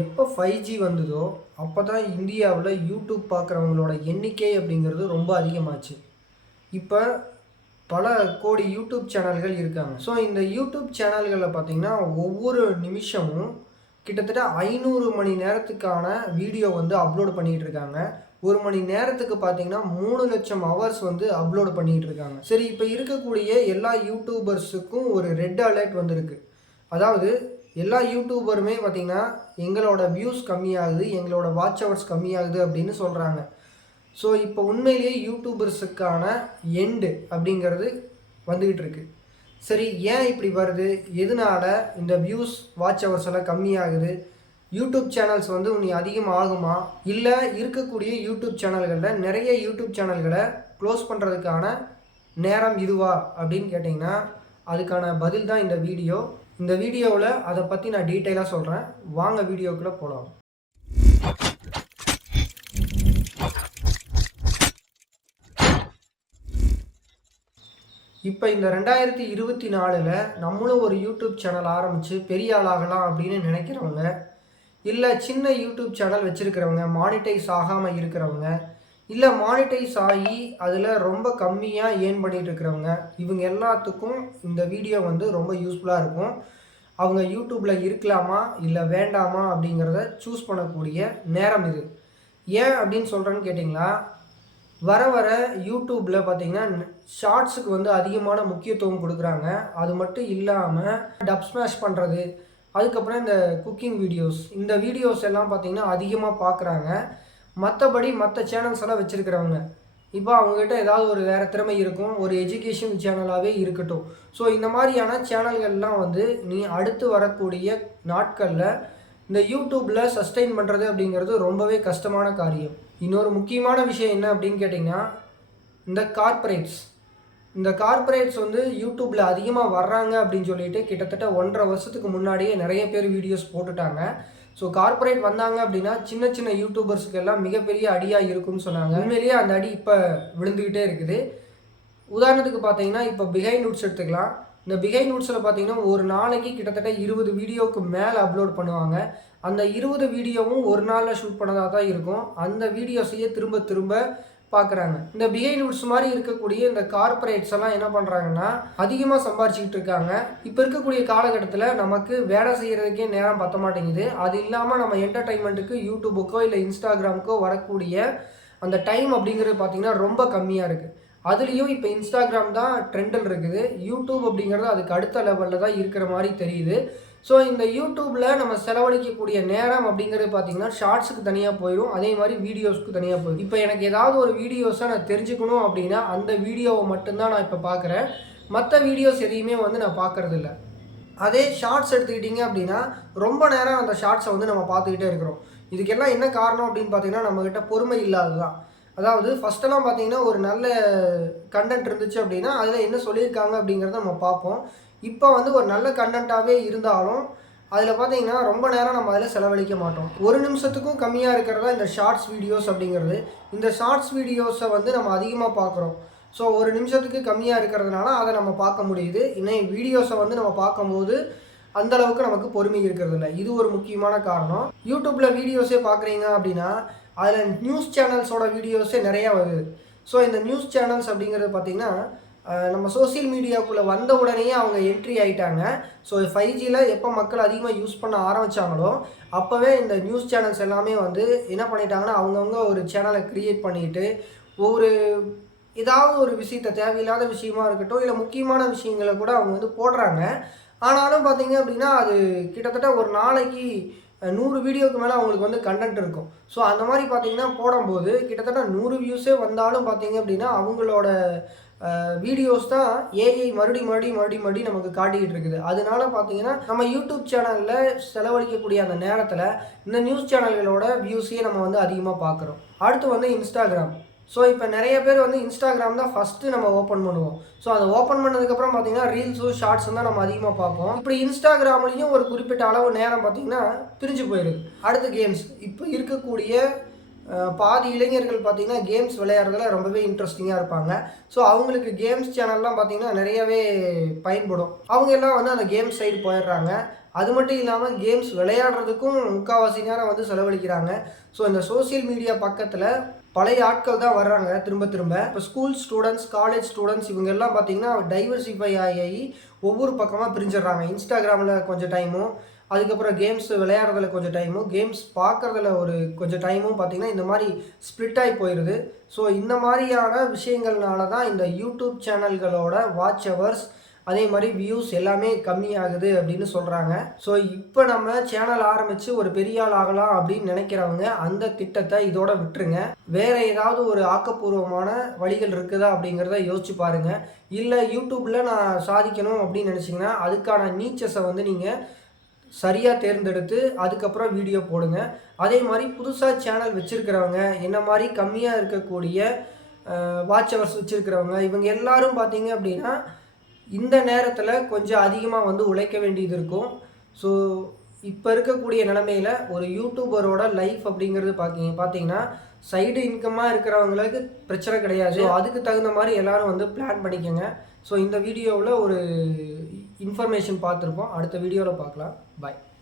எப்போ 5G வந்ததோ, அப்போ தான் இந்தியாவுல யூடியூப் பார்க்குறவங்களோட எண்ணிக்கை அப்படிங்கிறது ரொம்ப அதிகமாச்சு. இப்ப பல கோடி யூடியூப் சேனல்கள் இருக்காங்க. ஸோ இந்த யூடியூப் சேனல்கள்ல பார்த்தீங்கன்னா, ஒவ்வொரு நிமிஷமும் கிட்டத்தட்ட 500 மணி நேரத்துக்கான வீடியோ வந்து அப்லோட் பண்ணிட்டு இருக்காங்க. 1 மணி நேரத்துக்கு பார்த்தீங்கன்னா, 3,00,000 ஹவர்ஸ் வந்து அப்லோட் பண்ணிட்டு இருக்காங்க. சரி, இப்ப இருக்கக்கூடிய எல்லா யூடியூபர்ஸுக்கும் ஒரு ரெட் அலர்ட் வந்திருக்கு. அதாவது எல்லா யூடியூபருமே பார்த்தீங்கன்னா, எங்களோட வியூஸ் கம்மியாகுது, எங்களோட வாட்ச் ஹவர்ஸ் கம்மியாகுது அப்படின்னு சொல்றாங்க. ஸோ இப்போ உண்மையிலேயே யூடியூபர்ஸுக்கான எண்டு அப்படிங்கிறது வந்துகிட்டு இருக்கு. சரி, ஏன் இப்படி வருது? எதனால இந்த வியூஸ், வாட்ச் ஹவர்ஸ் எல்லாம் கம்மியாகுது? யூடியூப் சேனல்ஸ் வந்து இனி அதிகமாகுமா? இல்ல இருக்கக்கூடிய யூடியூப் சேனல்கள்ல நிறைய யூடியூப் சேனல்கள க்ளோஸ் பண்றதுக்கான நேரம் இதுவா? அப்படின்னு கேட்டீங்கன்னா, அதுக்கான பதில் தான் இந்த வீடியோ. இந்த வீடியோவுல அத பத்தி நான் டீட்டெயிலா சொல்றேன். வாங்க வீடியோக்குள்ள போலாம். இப்ப இந்த 2024ல நம்மளும் ஒரு யூடியூப் சேனல் ஆரம்பிச்சு பெரிய ஆள் ஆகலாம் அப்படின்னு நினைக்கிறவங்க, இல்ல சின்ன யூடியூப் சேனல் வச்சிருக்கிறவங்க, மானிடைஸ் ஆகாம இருக்கிறவங்க, இல்ல மானிடைஸ் ஆகி அதில ரொம்ப கம்மியா ஏர்ன் பண்ணிட்டு இருக்கிறவங்க, இவங்க எல்லாத்துக்கும் இந்த வீடியோ வந்து ரொம்ப யூஸ்ஃபுல்லா இருக்கும். அவங்க யூடியூப்ல இருக்கலாமா? இல்ல வேண்டாமா? அப்படிங்கிறத சூஸ் பண்ணக்கூடிய நேரம் இது. ஏன் அப்படின்னு சொல்றேன்னு கேட்டீங்களா, வர வர யூடியூப்ல பார்த்தீங்கன்னா, ஷார்ட்ஸுக்கு வந்து அதிகமான முக்கியத்துவம் குடுக்குறாங்க. அது மட்டும் இல்லாம டப் ஸ்மாஷ் பண்றது, அதுக்கப்புறம் இந்த குக்கிங் வீடியோஸ், இந்த வீடியோஸ் எல்லாம் பார்த்தீங்கன்னா அதிகமா பார்க்குறாங்க. மத்தபடி மத்த சேனல்ஸ் எல்லாம் வச்சிருக்கிறவங்க, இப்போ அவங்ககிட்ட ஏதாவது ஒரு வேற திறமை இருக்கும். ஒரு எஜுகேஷன் சேனலாவே இருக்கட்டும். ஸோ இந்த மாரியான சேனல்கள்லாம் வந்து அடுத்து வரக்கூடிய நாட்கள்ல இந்த யூடியூப்ல சஸ்டெயின் பண்றது அப்படிங்கிறது ரொம்பவே கஷ்டமான காரியம். இன்னொரு முக்கியமான விஷயம் என்ன அப்படின்னு கேட்டிங்கன்னா, இந்த கார்ப்பரேட்ஸ். இந்த கார்ப்பரேட்ஸ் வந்து யூடியூப்ல அதிகமா வர்றாங்க அப்படின்னு சொல்லிட்டு கிட்டத்தட்ட 1 1/2 வருஷத்துக்கு முன்னாடியே நெறைய பேர் வீடியோஸ் போட்டுட்டாங்க. ஸோ கார்ப்பரேட் வந்தாங்க அப்படின்னா, சின்ன சின்ன யூடியூபர்ஸ்க்கு எல்லாம் மிகப்பெரிய அடியா இருக்கும்னு சொன்னாங்க. உண்மையிலேயே அந்த அடி இப்ப விழுந்துகிட்டே இருக்குது. உதாரணத்துக்கு பார்த்தீங்கன்னா, இப்போ பிஹைண்ட் ரூட்ஸ் எடுத்துக்கலாம். இந்த பிஹைண்ட் ரூட்ஸ்ல பார்த்தீங்கன்னா, ஒரு நாளைக்கு கிட்டத்தட்ட 20 வீடியோவுக்கு மேல அப்லோட் பண்ணுவாங்க. அந்த 20 வீடியோவும் ஒரு நாள்ல ஷூட் பண்ணதா தான் இருக்கும். அந்த வீடியோஸையே திரும்ப திரும்ப பார்க்குறாங்க. இந்த பிஹைண்ட் ரூட்ஸ் மாரி இருக்கக்கூடிய இந்த கார்ப்பரேட்ஸ் எல்லாம் என்ன பண்றாங்கன்னா, அதிகமா சம்பாரிச்சுக்கிட்டு இருக்காங்க. இப்ப இருக்கக்கூடிய காலகட்டத்தில நமக்கு வேலை செய்றதுக்கே நேரம் பத்த மாட்டேங்குது. அது இல்லாம நம்ம என்டர்டெயின்மென்ட்க்கு YouTubeக்கோ இல்ல Instagramக்கோ வரக்கூடிய அந்த டைம் அப்படிங்கிறது பார்த்தீங்கன்னா, ரொம்ப கம்மியா இருக்கு. அதுலயும் இப்ப Instagram தான் ட்ரெண்டில் இருக்குது. YouTube அப்படிங்கிறது அதுக்கு அடுத்த லெவல்ல தான் இருக்கிற மாரி தெரியுது. ஸோ இந்த YouTubeல நம்ம செலவழிக்கக்கூடிய நேரம் அப்படிங்கிறது பார்த்தீங்கன்னா, ஷார்ட்ஸுக்கு தனியா போயிரும். அதே மாரி வீடியோஸ்க்கு தனியா போயிரும். இப்ப எனக்கு ஏதாவது ஒரு வீடியோஸ நான் தெரிஞ்சுக்கணும் அப்படின்னா, அந்த வீடியோவ மட்டும் தான் நான் இப்ப பார்க்குறேன். மத்த வீடியோஸ் எதையுமே வந்து நான் பார்க்கறதில்ல. அதே ஷார்ட்ஸ் எடுத்துக்கிட்டீங்க அப்படின்னா, ரொம்ப நேரம் அந்த ஷார்ட்ஸ வந்து நம்ம பார்த்துக்கிட்டே இருக்கிறோம். இதுக்கெல்லாம் என்ன காரணம் அப்படின்னு பார்த்தீங்கன்னா, நம்மகிட்ட பொறுமை இல்லாதது தான். அதாவது ஃபர்ஸ்ட்டெல்லாம் பார்த்தீங்கன்னா, ஒரு நல்ல கன்டென்ட் இருந்துச்சு அப்படின்னா, அதில என்ன சொல்லியிருக்காங்க அப்படிங்கிறத நம்ம பார்ப்போம். இப்ப வந்து ஒரு நல்ல கன்டென்ட்டாவே இருந்தாலும், அதில பார்த்தீங்கன்னா, ரொம்ப நேரம் நம்ம அதில செலவழிக்க மாட்டோம். 1 நிமிஷத்துக்கும் கம்மியா இருக்கிறது தான் இந்த ஷார்ட்ஸ் வீடியோஸ் அப்படிங்கிறது. இந்த ஷார்ட்ஸ் வீடியோஸ வந்து நம்ம அதிகமா பார்க்குறோம். ஸோ 1 நிமிஷத்துக்கு கம்மியா இருக்கிறதுனால, அத நம்ம பார்க்க முடியுது. இன்னும் வீடியோஸ வந்து நம்ம பார்க்கும்போது, அந்த அளவுக்கு நமக்கு பொறுமை இருக்கிறதில்ல. இது ஒரு முக்கியமான காரணம். YouTubeல வீடியோஸே பார்க்குறீங்க அப்படின்னா, அதில நியூஸ் சேனல்ஸோட வீடியோஸே நெறையா வருது. ஸோ இந்த நியூஸ் சேனல்ஸ் அப்படிங்கிறது பார்த்தீங்கன்னா, நம்ம சோசியல் மீடியாக்குள்ள வந்த உடனேயே அவங்க என்ட்ரி ஆயிட்டாங்க. ஸோ 5Gல எப்போ மக்கள் அதிகமா யூஸ் பண்ண ஆரம்பிச்சாங்களோ, அப்பவே இந்த நியூஸ் சேனல்ஸ் எல்லாமே வந்து என்ன பண்ணிட்டாங்கன்னா, அவங்கவங்க ஒரு சேனல கிரியேட் பண்ணிட்டு, ஒரு ஏதாவது ஒரு விஷயத்த தேவையில்லாத விஷயமா இருக்கட்டும், இல்ல முக்கியமான விஷயங்கள கூட அவங்க வந்து போடுறாங்க. ஆனாலும் பார்த்தீங்க அப்படின்னா, அது கிட்டத்தட்ட ஒரு நாளைக்கு 100 வீடியோக்கு மேல அவங்களுக்கு வந்து கன்டென்ட் இருக்கும். ஸோ அந்த மாரி பார்த்தீங்கன்னா போடம்போது, கிட்டத்தட்ட 100 வியூஸே வந்தாலும் பார்த்தீங்க அப்படின்னா, அவங்களோட வீடியோஸ் தான் ஏஐ மறுபடியும் நமக்கு காட்டிக்கிட்டு இருக்குது. அதனால பார்த்தீங்கன்னா, நம்ம யூடியூப் சேனல்ல செலவழிக்கக்கூடிய அந்த நேரத்தில, இந்த நியூஸ் சேனல்களோட வியூஸையே நம்ம வந்து அதிகமா பார்க்குறோம். அடுத்து வந்து Instagram. ஸோ இப்ப நெறைய பேர் வந்து Instagram தான் ஃபர்ஸ்ட்டு நம்ம ஓப்பன் பண்ணுவோம். ஸோ அத ஓப்பன் பண்ணதுக்கப்புறம் பார்த்தீங்கன்னா, ரீல்ஸும், ஷார்ட்ஸும் தான் நம்ம அதிகமா பார்ப்போம். இப்படி Instagramலயும் ஒரு குறிப்பிட்ட அளவு நேரம் பார்த்தீங்கன்னா, பிரிஞ்சு போயிருது. அடுத்து கேம்ஸ். இப்ப இருக்கக்கூடிய பாதி இளைஞர்கள் பார்த்தீங்கன்னா, கேம்ஸ் விளையாடுறதுல ரொம்பவே இன்ட்ரெஸ்டிங்கா இருப்பாங்க. ஸோ அவங்களுக்கு கேம்ஸ் சேனல்லாம் பார்த்தீங்கன்னா, நெறையவே பயன்படும். அவங்க எல்லாம் வந்து அந்த கேம்ஸ் சைடு போயிடுறாங்க. அது மட்டும் இல்லாமல் கேம்ஸ் விளையாடுறதுக்கும் முக்கால்வாசி நேரம் வந்து செலவழிக்கிறாங்க. ஸோ இந்த சோசியல் மீடியா பக்கத்தில் பழைய ஆட்கள் தான் வர்றாங்க திரும்ப திரும்ப. இப்போ ஸ்கூல் ஸ்டூடெண்ட்ஸ், காலேஜ் ஸ்டூடெண்ட்ஸ் இவங்க எல்லாம் பார்த்தீங்கன்னா டைவர்சிஃபை ஆகி ஒவ்வொரு பக்கமாக பிரிஞ்சிடுறாங்க. இன்ஸ்டாகிராமில் கொஞ்சம் டைமும், அதுக்கப்புறம் கேம்ஸ் விளையாடுறதுல கொஞ்சம் டைமும், கேம்ஸ் பார்க்குறதுல ஒரு கொஞ்சம் டைமும் பார்த்தீங்கன்னா இந்த மாதிரி ஸ்ப்ளிட் ஆகி போயிடுது. ஸோ இந்த மாதிரியான விஷயங்கள்னால தான் இந்த யூடியூப் சேனல்களோட வாட்ச் ஹவர்ஸ், அதே மாதிரி வியூஸ் எல்லாமே கம்மியாகுது அப்படின்னு சொல்கிறாங்க. ஸோ இப்போ நம்ம சேனல் ஆரம்பித்து ஒரு பெரிய ஆள் ஆகலாம் அப்படின்னு நினைக்கிறவங்க அந்த திட்டத்தை இதோட விட்டுருங்க. வேறு ஏதாவது ஒரு ஆக்கப்பூர்வமான வழிகள் இருக்குதா அப்படிங்கிறத யோசிச்சு பாருங்கள். இல்லை யூடியூப்பில் நான் சாதிக்கணும் அப்படின்னு நினச்சிங்கன்னா அதுக்கான நீச்சஸை வந்து நீங்கள் சரியாக தேர்ந்தெடுத்து அதுக்கப்புறம் வீடியோ போடுங்க. அதே மாதிரி புதுசாக சேனல் வச்சுருக்கிறவங்க, என்ன மாதிரி கம்மியாக இருக்கக்கூடிய வாட்ச் ஹவர்ஸ் வச்சுருக்கிறவங்க இவங்க எல்லாரும் பார்த்தீங்க அப்படின்னா இந்த நேரத்தில் கொஞ்சம் அதிகமாக வந்து உழைக்க வேண்டியது இருக்கும். ஸோ இப்போ இருக்கக்கூடிய நிலமையில ஒரு யூடியூபரோட லைஃப் அப்படிங்கிறது பார்த்தீங்கன்னா சைடு இன்கம்மாக இருக்கிறவங்களுக்கு பிரச்சனை கிடையாது. ஸோ அதுக்கு தகுந்த மாதிரி எல்லோரும் வந்து பிளான் பண்ணிக்கோங்க. ஸோ இந்த வீடியோவில் ஒரு இன்ஃபர்மேஷன் பார்த்துருப்போம். அடுத்த வீடியோவில் பார்க்கலாம். பாய்.